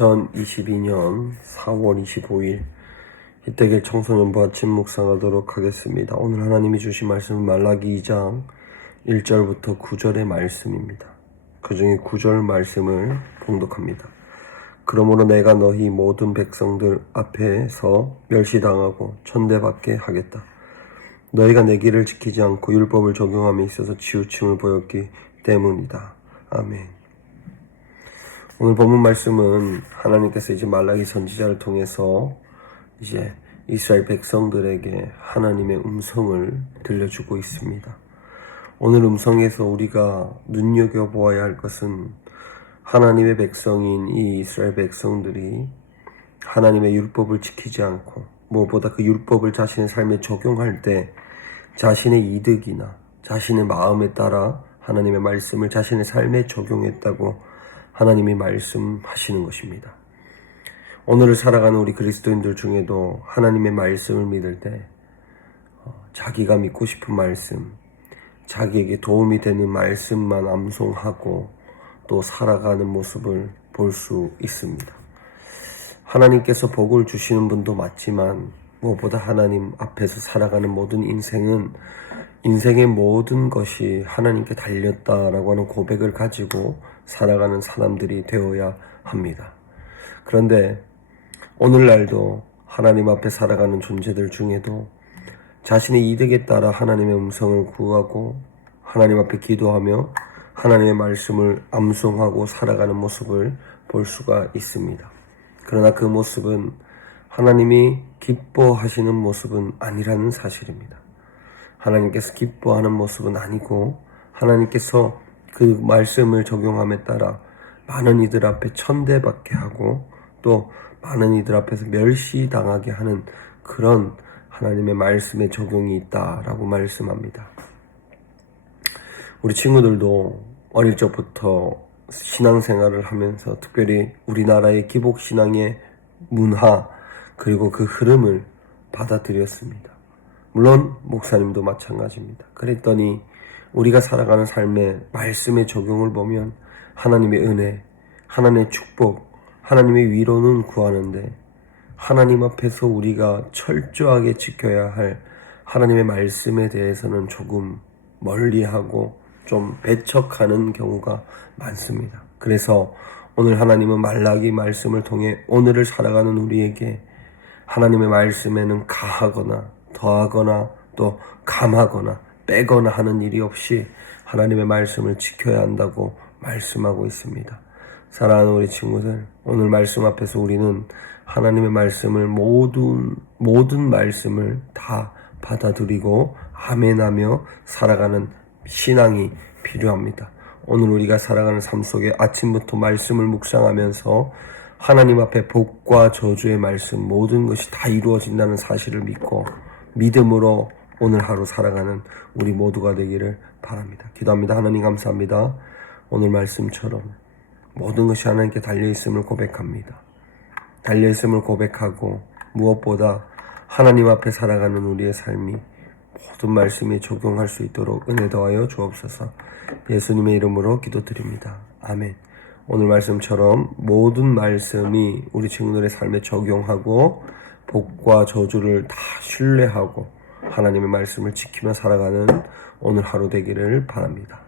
2022년 4월 25일 이때길 청소년부 아침 묵상하도록 하겠습니다. 오늘 하나님이 주신 말씀은 말라기 2장 1절부터 9절의 말씀입니다. 그 중에 9절 말씀을 봉독합니다. 그러므로 내가 너희 모든 백성들 앞에서 멸시당하고 천대받게 하겠다. 너희가 내 길을 지키지 않고 율법을 적용함에 있어서 치우침을 보였기 때문이다. 아멘. 오늘 본문 말씀은 하나님께서 이제 말라기 선지자를 통해서 이제 이스라엘 백성들에게 하나님의 음성을 들려주고 있습니다. 오늘 음성에서 우리가 눈여겨보아야 할 것은 하나님의 백성인 이 이스라엘 백성들이 하나님의 율법을 지키지 않고 무엇보다 그 율법을 자신의 삶에 적용할 때 자신의 이득이나 자신의 마음에 따라 하나님의 말씀을 자신의 삶에 적용했다고 하나님이 말씀하시는 것입니다. 오늘을 살아가는 우리 그리스도인들 중에도 하나님의 말씀을 믿을 때 자기가 믿고 싶은 말씀, 자기에게 도움이 되는 말씀만 암송하고 또 살아가는 모습을 볼 수 있습니다. 하나님께서 복을 주시는 분도 맞지만 무엇보다 하나님 앞에서 살아가는 모든 인생의 모든 것이 하나님께 달렸다라고 하는 고백을 가지고 살아가는 사람들이 되어야 합니다. 그런데 오늘날도 하나님 앞에 살아가는 존재들 중에도 자신의 이득에 따라 하나님의 음성을 구하고 하나님 앞에 기도하며 하나님의 말씀을 암송하고 살아가는 모습을 볼 수가 있습니다. 그러나 그 모습은 하나님이 기뻐하시는 모습은 아니라는 사실입니다. 하나님께서 기뻐하는 모습은 아니고 하나님께서 그 말씀을 적용함에 따라 많은 이들 앞에 천대받게 하고 또 많은 이들 앞에서 멸시당하게 하는 그런 하나님의 말씀의 적용이 있다라고 말씀합니다. 우리 친구들도 어릴 적부터 신앙생활을 하면서 특별히 우리나라의 기복신앙의 문화 그리고 그 흐름을 받아들였습니다. 물론 목사님도 마찬가지입니다. 그랬더니 우리가 살아가는 삶의 말씀의 적용을 보면 하나님의 은혜, 하나님의 축복, 하나님의 위로는 구하는데 하나님 앞에서 우리가 철저하게 지켜야 할 하나님의 말씀에 대해서는 조금 멀리하고 좀 배척하는 경우가 많습니다. 그래서 오늘 하나님은 말라기 말씀을 통해 오늘을 살아가는 우리에게 하나님의 말씀에는 가하거나 더하거나 또 감하거나 빼거나 하는 일이 없이 하나님의 말씀을 지켜야 한다고 말씀하고 있습니다. 사랑하는 우리 친구들, 오늘 말씀 앞에서 우리는 하나님의 말씀을 모든 말씀을 다 받아들이고 아멘하며 살아가는 신앙이 필요합니다. 오늘 우리가 살아가는 삶 속에 아침부터 말씀을 묵상하면서 하나님 앞에 복과 저주의 말씀 모든 것이 다 이루어진다는 사실을 믿고 믿음으로 오늘 하루 살아가는 우리 모두가 되기를 바랍니다. 기도합니다. 하나님 감사합니다. 오늘 말씀처럼 모든 것이 하나님께 달려있음을 고백합니다. 달려있음을 고백하고 무엇보다 하나님 앞에 살아가는 우리의 삶이 모든 말씀에 적용할 수 있도록 은혜 더하여 주옵소서. 예수님의 이름으로 기도드립니다. 아멘. 오늘 말씀처럼 모든 말씀이 우리 친구들의 삶에 적용하고 복과 저주를 다 신뢰하고 하나님의 말씀을 지키며 살아가는 오늘 하루 되기를 바랍니다.